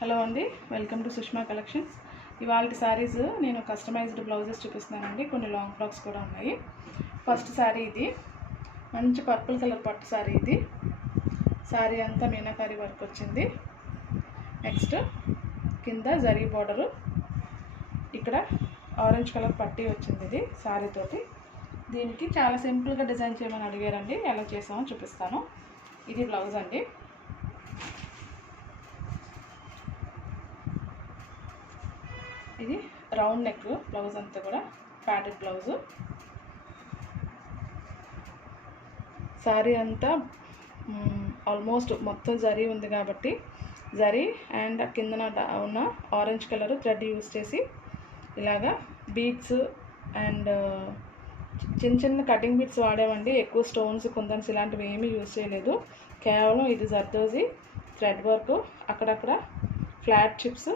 Hello అండి, welcome to Sushma collections. ఇవాళ శారీస్ నేను కస్టమైజ్డ్ బ్లౌజెస్ చూపిస్తున్నానండి. కొన్ని లాంగ్ ఫ్రాక్స్ కూడా ఉన్నాయి. ఫస్ట్ శారీ ఇది మంచి పర్పుల్ కలర్ పట్టు శారీ. ఇది శారీ అంతా మీనాకారి వర్క్ వచ్చింది. నెక్స్ట్ కింద జరీ బార్డరు, ఇక్కడ ఆరెంజ్ కలర్ పట్టీ వచ్చింది. ఇది శారీ తోటి. దీనికి చాలా సింపుల్గా డిజైన్ చేయమని అడిగారండి. ఎలా చేసామో చూపిస్తాను. ఇది బ్లౌజ్ అండి. ఇది రౌండ్ నెక్ బ్లౌజ్, అంతా కూడా ప్యాటెడ్ బ్లౌజు. శారీ అంతా ఆల్మోస్ట్ మొత్తం జరీ ఉంది కాబట్టి జరీ అండ్ కిందన ఉన్న ఆరెంజ్ కలర్ థ్రెడ్ యూస్ చేసి ఇలాగా బీడ్స్ అండ్ చిన్న చిన్న కటింగ్ బీడ్స్ వాడామండి. ఎక్కువ స్టోన్స్, కుందన్స్ ఇలాంటివి ఏమీ యూస్ చేయలేదు. కేవలం ఇది జర్దోజీ థ్రెడ్ వర్క్, అక్కడక్కడ ఫ్లాట్ చిప్స్,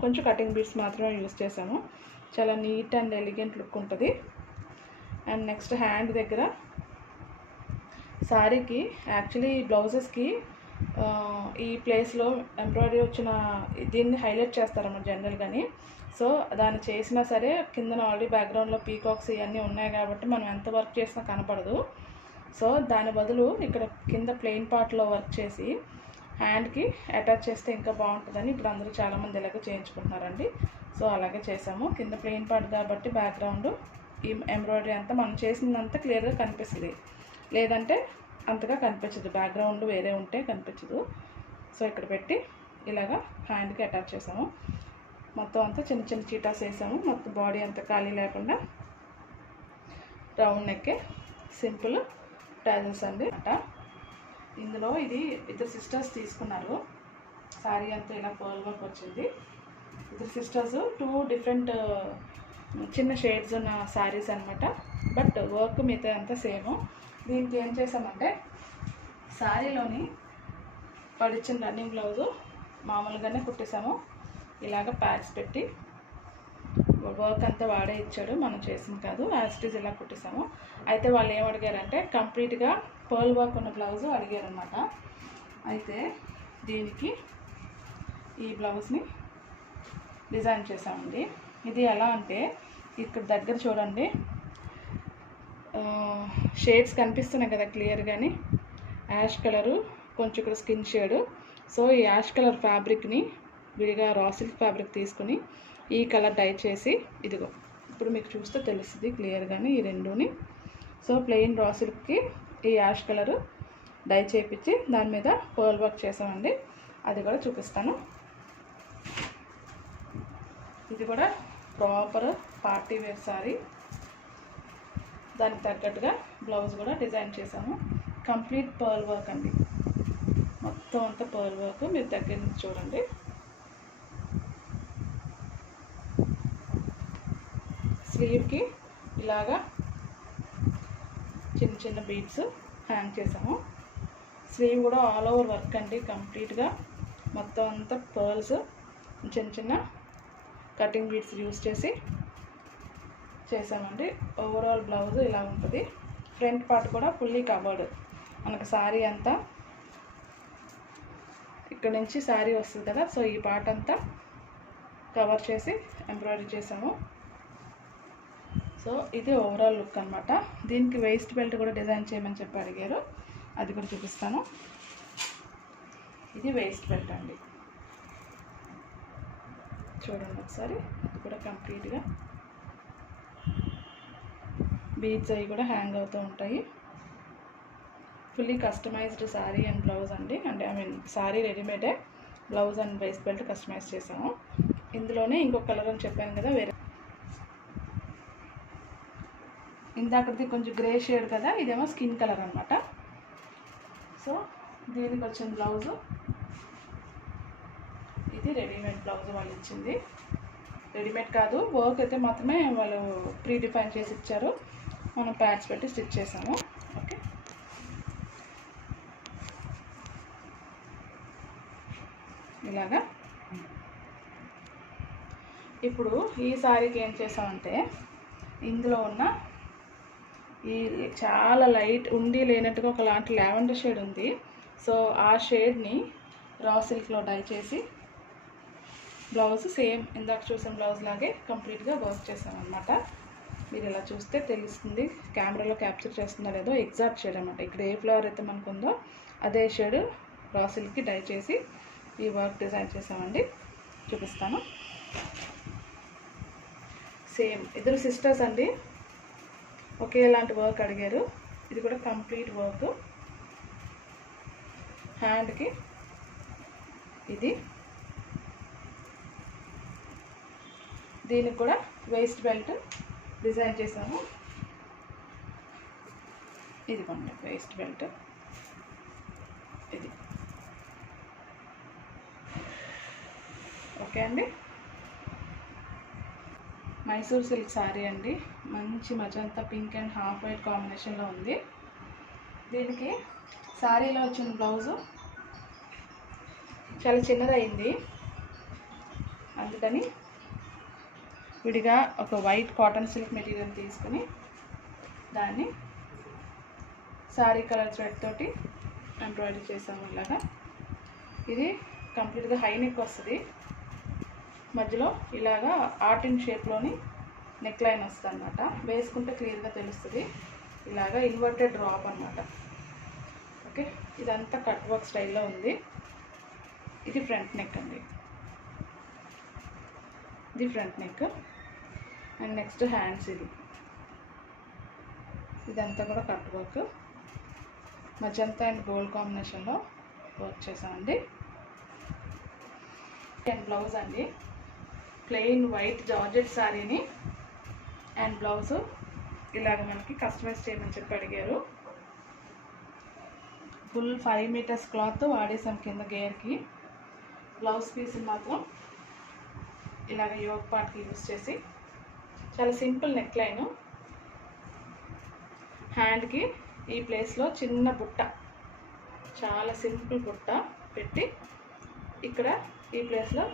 కొంచెం కటింగ్ బీడ్స్ మాత్రమే యూస్ చేసాము. చాలా నీట్ అండ్ ఎలిగెంట్ లుక్ ఉంటుంది. అండ్ నెక్స్ట్ హ్యాండ్ దగ్గర శారీకి యాక్చువల్లీ బ్లౌజెస్కి ఈ ప్లేస్లో ఎంబ్రాయిడరీ వచ్చిన దీన్ని హైలైట్ చేస్తారన్నమాట జనరల్గాని. సో దాన్ని చేసినా సరే కిందన ఆల్రెడీ బ్యాక్గ్రౌండ్లో పీకాక్స్ ఇవన్నీ ఉన్నాయి కాబట్టి మనం ఎంత వర్క్ చేసినా కనపడదు. సో దాని బదులు ఇక్కడ కింద ప్లెయిన్ పార్ట్లో వర్క్ చేసి హ్యాండ్కి అటాచ్ చేస్తే ఇంకా బాగుంటుందని ఇప్పుడు అందరూ చాలామంది ఇలాగే చేయించుకుంటున్నారండి. సో అలాగే చేసాము. కింద ప్లెయిన్ పార్ట్ కాబట్టి బ్యాక్గ్రౌండ్ ఈ ఎంబ్రాయిడరీ అంతా మనం చేసిందంతా క్లియర్గా కనిపిస్తుంది, లేదంటే అంతగా కనిపించదు. బ్యాక్గ్రౌండ్ వేరే ఉంటే కనిపించదు. సో ఇక్కడ పెట్టి ఇలాగా హ్యాండ్కి అటాచ్ చేసాము. మొత్తం అంతా చిన్న చిన్న చీటాస్ వేసాము. మొత్తం బాడీ అంతా ఖాళీ లేకుండా రౌండ్ నెక్కే సింపుల్ ట్యాజల్స్ అండి అట. ఇందులో ఇది ఇద్దరు సిస్టర్స్ తీసుకున్నారు. శారీ అంతా ఇలా పర్ల్ వర్క్ వచ్చింది. ఇద్దరు సిస్టర్స్ 2 డిఫరెంట్ చిన్న షేడ్స్ ఉన్న శారీస్ అనమాట. బట్ వర్క్ మిగతా అంతా సేమ్. దీనికి ఏం చేసామంటే శారీలోని పడిచ్చిన రన్నింగ్ బ్లౌజు మామూలుగానే కుట్టేసాము. ఇలాగ ప్యాడ్స్ పెట్టి వర్క్ అంతా వాడే ఇచ్చాడు, మనం చేసింది కాదు. యాస్టీజ్ ఇలా కుట్టేసాము. అయితే వాళ్ళు ఏం అడిగారంటే కంప్లీట్గా పర్ల్ వర్క్ ఉన్న బ్లౌజు అడిగారనమాట. అయితే దీనికి ఈ బ్లౌజ్ని డిజైన్ చేసామండి. ఇది ఎలా అంటే ఇక్కడ దగ్గర చూడండి, షేడ్స్ కనిపిస్తున్నాయి కదా క్లియర్గాని. యాష్ కలరు, కొంచెం ఇక్కడ స్కిన్ షేడు. సో ఈ యాష్ కలర్ ఫ్యాబ్రిక్ని విడిగా రా సిల్క్ ఫ్యాబ్రిక్ తీసుకుని ఈ కలర్ డై చేసి, ఇదిగో ఇప్పుడు మీకు చూస్తే తెలుస్తుంది క్లియర్గాని ఈ రెండుని. సో ప్లెయిన్ రా సిల్క్కి ఈ యాష్ కలరు డై చేయించి దాని మీద పర్ల్ వర్క్ చేసామండి. అది కూడా చూపిస్తాను. ఇది కూడా ప్రాపర్ పార్టీ వేర్ శారీ. దానికి తగ్గట్టుగా బ్లౌజ్ కూడా డిజైన్ చేసాము. కంప్లీట్ పర్ల్ వర్క్ అండి, మొత్తం అంతా పర్ల్ వర్క్. మీరు దగ్గర నుంచి చూడండి. స్లీవ్కి ఇలాగా చిన్న చిన్న బీడ్స్ హ్యాంగ్ చేసాము. స్లీవ్ కూడా ఆల్ ఓవర్ వర్క్ అండి కంప్లీట్గా. మొత్తం అంతా పర్ల్స్, చిన్న చిన్న కటింగ్ బీడ్స్ యూస్ చేసి చేసామండి. ఓవరాల్ బ్లౌజ్ ఇలా ఉంటుంది. ఫ్రంట్ పార్ట్ కూడా ఫుల్లీ కవర్డ్. మనకు శారీ అంతా ఇక్కడ నుంచి శారీ వస్తుంది కదా, సో ఈ పార్ట్ అంతా కవర్ చేసి ఎంబ్రాయిడరీ చేసాము. సో ఇది ఓవరాల్ లుక్ అనమాట. దీనికి వేస్ట్ బెల్ట్ కూడా డిజైన్ చేయమని చెప్పి అడిగారు, అది కూడా చూపిస్తాను. ఇది వేస్ట్ బెల్ట్ అండి, చూడండి ఒకసారి. ఇది కూడా కంప్లీట్గా బీడ్స్ అవి కూడా హ్యాంగ్ అవుతూ ఉంటాయి. Fully customized sari and blouse అండి. అంటే శారీ రెడీమేడే, blouse and waist belt customize చేసాము. ఇందులోనే ఇంకొక కలర్ అని చెప్పాను కదా, వేరే ఇందాకది కొంచెం గ్రే షేడ్ కదా, ఇదేమో స్కిన్ కలర్ అనమాట. సో దీనికి వచ్చిన బ్లౌజు ఇది రెడీమేడ్ బ్లౌజ్ వాళ్ళు ఇచ్చింది. రెడీమేడ్ కాదు, వర్క్ అయితే మాత్రమే వాళ్ళు ప్రీ డిఫైన్ చేసి ఇచ్చారు. మనం ప్యాడ్స్ పెట్టి స్టిచ్ చేసాము. ఓకే, ఇలాగా. ఇప్పుడు ఈ శారీకి ఏం చేసామంటే ఇందులో ఉన్న ఈ చాలా లైట్ ఉండి లేనట్టుగా ఒకలాంటి లావెండర్ షేడ్ ఉంది. సో ఆ షేడ్ని రా సిల్క్లో డై చేసి బ్లౌజ్ సేమ్ ఇందాక చూసిన బ్లౌజ్ లాగే కంప్లీట్గా వర్క్ చేసామన్నమాట. మీరు ఇలా చూస్తే తెలుస్తుంది, కెమెరాలో క్యాప్చర్ చేస్తుందో లేదో. ఎగ్జాక్ట్ షేడ్ అనమాట. ఇక్కడ ఏ ఫ్లవర్ అయితే మనకు ఉందో అదే షేడ్ రా సిల్క్కి డై చేసి ఈ వర్క్ డిజైన్ చేసామండి. చూపిస్తాను. సేమ్ ఇద్దరు సిస్టర్స్ అండి, ఒకేలాంటి వర్క్ అడిగారు. ఇది కూడా కంప్లీట్ వర్క్. హ్యాండ్కి ఇది, దీనికి కూడా వేస్ట్ బెల్ట్ డిజైన్ చేసాము. ఇది కొంచెం వేస్ట్ బెల్ట్ ఇది. ఓకే అండి. మైసూర్ సిల్క్ శారీ అండి, మంచి magenta pink and half white కాంబినేషన్లో ఉంది. దీనికి శారీలో వచ్చిన బ్లౌజు చాలా చిన్నదయింది, అందుకని విడిగా ఒక వైట్ కాటన్ సిల్క్ మెటీరియల్ తీసుకుని దాన్ని శారీ కలర్ థ్రెడ్ తోటి ఎంబ్రాయిడరీ చేసాము ఇలాగా. ఇది కంప్లీట్గా హై నెక్ వస్తుంది, మధ్యలో ఇలాగా ఆర్టిన్ షేప్లోని నెక్ లైన్ వస్తుంది అన్నమాట. వేసుకుంటే క్లియర్గా తెలుస్తుంది. ఇలాగా ఇన్వర్టెడ్ డ్రాప్ అన్నమాట. ఓకే, ఇదంతా కట్ వర్క్ స్టైల్లో ఉంది. ఇది ఫ్రంట్ నెక్ అండి, ఇది front neck. And next hands, ఇదంతా కూడా cut work, magenta and gold కాంబినేషన్లో వర్క్ చేసామండి. అండ్ బ్లౌజ్ అండి, ప్లెయిన్ వైట్ జార్జెట్ శారీని అండ్ బ్లౌజు ఇలాగ మనకి కస్టమైజ్ చేయమని చెప్పి అడిగారు. ఫుల్ 5 మీటర్స్ క్లాత్ వాడేసాం కింద గేర్కి. బ్లౌజ్ పీస్ మాత్రం ఇలాగ యోక్ పార్ట్కి యూజ్ చేసి చాలా సింపుల్ నెక్ లైను. హ్యాండ్కి ఈ ప్లేస్లో చిన్న బుట్ట, చాలా సింపుల్ బుట్ట పెట్టి ఇక్కడ ఈ ప్లేస్లో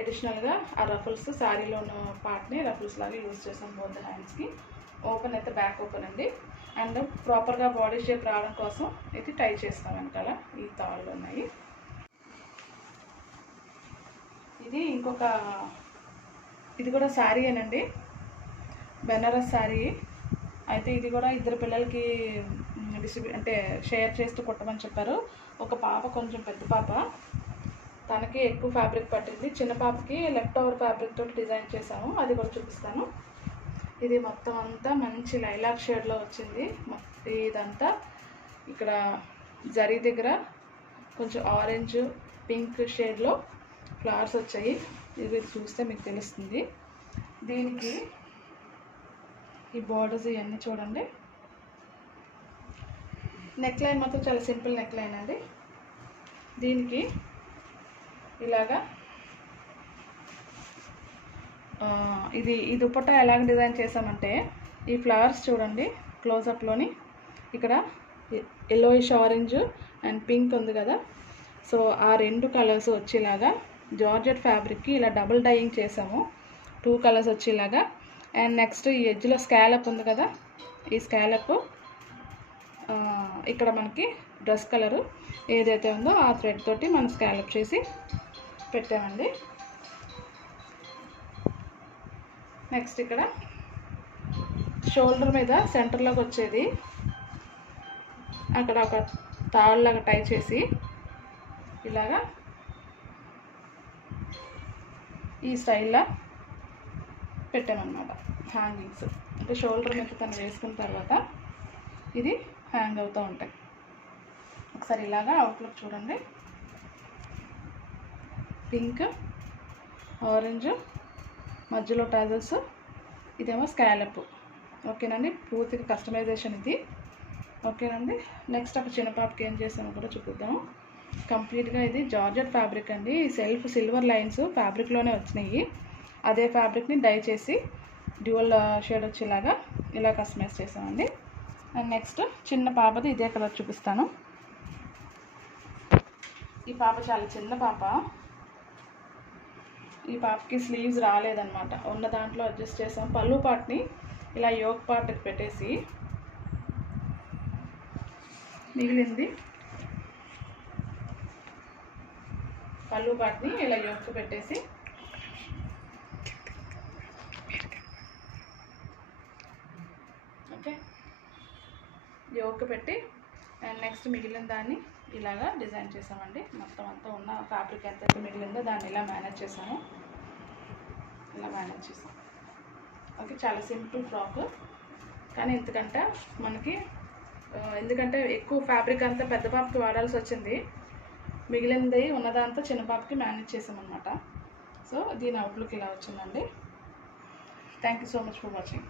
అడిషనల్గా ఆ రఫుల్స్, శారీలో ఉన్న పార్ట్ని రఫుల్స్ లాగా యూజ్ చేసాం బోత్ హ్యాండ్స్కి. ఓపెన్ అయితే బ్యాక్ ఓపెన్ అండి. అండ్ ప్రాపర్గా బాడీ షేప్ రావడం కోసం ఇది టై చేస్తాం వెనకాల. ఈ తాళ్ళు ఉన్నాయి. ఇది ఇంకొక, ఇది కూడా శారీ అనండి, బెనారస్ శారీ. అయితే ఇది కూడా ఇద్దరు పిల్లలకి అంటే షేర్ చేస్తూ కుట్టమని చెప్పారు. ఒక పాప కొంచెం పెద్ద పాప, తనకి ఎక్కువ ఫ్యాబ్రిక్ పట్టింది. చిన్న పాపకి లెఫ్ట్ ఓవర్ ఫ్యాబ్రిక్ తోటి డిజైన్ చేసాము, అది కూడా చూపిస్తాను. ఇది మొత్తం అంతా మంచి లైలాక్ షేడ్లో వచ్చింది. ఇదంతా ఇక్కడ జరీ దగ్గర కొంచెం ఆరెంజ్ పింక్ షేడ్లో ఫ్లవర్స్ వచ్చాయి. ఇవి చూస్తే మీకు తెలుస్తుంది. దీనికి ఈ బోర్డర్స్ ఇవన్నీ చూడండి. నెక్ లైన్ మాత్రం చాలా సింపుల్ నెక్ లైన్ అండి. దీనికి ఇలాగా ఈ దుపట్టా ఎలాగ డిజైన్ చేసామంటే, ఈ ఫ్లవర్స్ చూడండి క్లోజప్లోని, ఇక్కడ ఎల్లోయిష్ ఆరెంజ్ అండ్ పింక్ ఉంది కదా, సో ఆ 2 కలర్స్ వచ్చేలాగా జార్జెట్ ఫ్యాబ్రిక్కి ఇలా డబుల్ డైయింగ్ చేసాము. 2 కలర్స్ వచ్చేలాగా. అండ్ నెక్స్ట్ ఈ ఎడ్జ్లో స్కాలప్ ఉంది కదా, ఈ స్కాలప్ ఇక్కడ మనకి డ్రెస్ కలరు ఏదైతే ఉందో ఆ థ్రెడ్ తోటి మనం స్కాలప్ చేసి పెట్టామండి. నెక్స్ట్ ఇక్కడ షోల్డర్ మీద సెంటర్లోకి వచ్చేది అక్కడ ఒక తాళ్ళలాగా టై చేసి ఇలాగా ఈ స్టైల్లో పెట్టామన్నమాట. హ్యాంగింగ్స్ అంటే షోల్డర్ మీద తను వేసుకున్న తర్వాత ఇది హ్యాంగ్ అవుతూ ఉంటాయి. ఒకసారి ఇలాగా అవుట్లుక్ చూడండి. పింక్, ఆరెంజ్, మధ్యలో టాజల్స్, ఇదేమో స్కాలప్. ఓకేనండి, పూర్తిగా కస్టమైజేషన్ ఇది. ఓకేనండి. నెక్స్ట్ ఒక చిన్న పాపకి ఏం చేసామో కూడా చూపిద్దాము. కంప్లీట్గా ఇది జార్జెట్ ఫ్యాబ్రిక్ అండి. సెల్ఫ్ సిల్వర్ లైన్స్ ఫ్యాబ్రిక్లోనే వచ్చినాయి. అదే ఫ్యాబ్రిక్ని డై చేసి డ్యూయల్ షేడ్ వచ్చేలాగా ఇలా కస్టమైజ్ చేసామండి. అండ్ నెక్స్ట్ చిన్న పాపది ఇదే కలర్ చూపిస్తాను. ఈ పాప చాలా చిన్న పాప. ఈ పాపకి స్లీవ్స్ రాలేదన్నమాట, ఉన్న దాంట్లో అడ్జస్ట్ చేసాం. పళ్ళు పార్ట్ని ఇలా యోక్ పార్ట్కి పెట్టేసి మిగిలింది పళ్ళు పార్ట్ని ఇలా యోక్ పెట్టేసి ఓకే, యోక్ పెట్టి అండ్ నెక్స్ట్ మిగిలిన దాన్ని ఇలాగా డిజైన్ చేసామండి. మొత్తం అంతా ఉన్న ఫ్యాబ్రిక్ ఎంతైతే మిగిలిందో దాన్ని ఇలా మేనేజ్ చేసాము. ఇలా మేనేజ్ చేసాం. ఓకే, చాలా సింపుల్ ఫ్రాక్. కానీ ఎందుకంటే మనకి ఎందుకంటే ఎక్కువ ఫ్యాబ్రిక్ అంతా పెద్ద పాపకి వాడాల్సి వచ్చింది, మిగిలింది ఉన్నదంతా చిన్న పాపకి మేనేజ్ చేసామన్నమాట. సో దీని అవుట్లుక్ ఇలా వచ్చిందండి. Thank you so much for watching.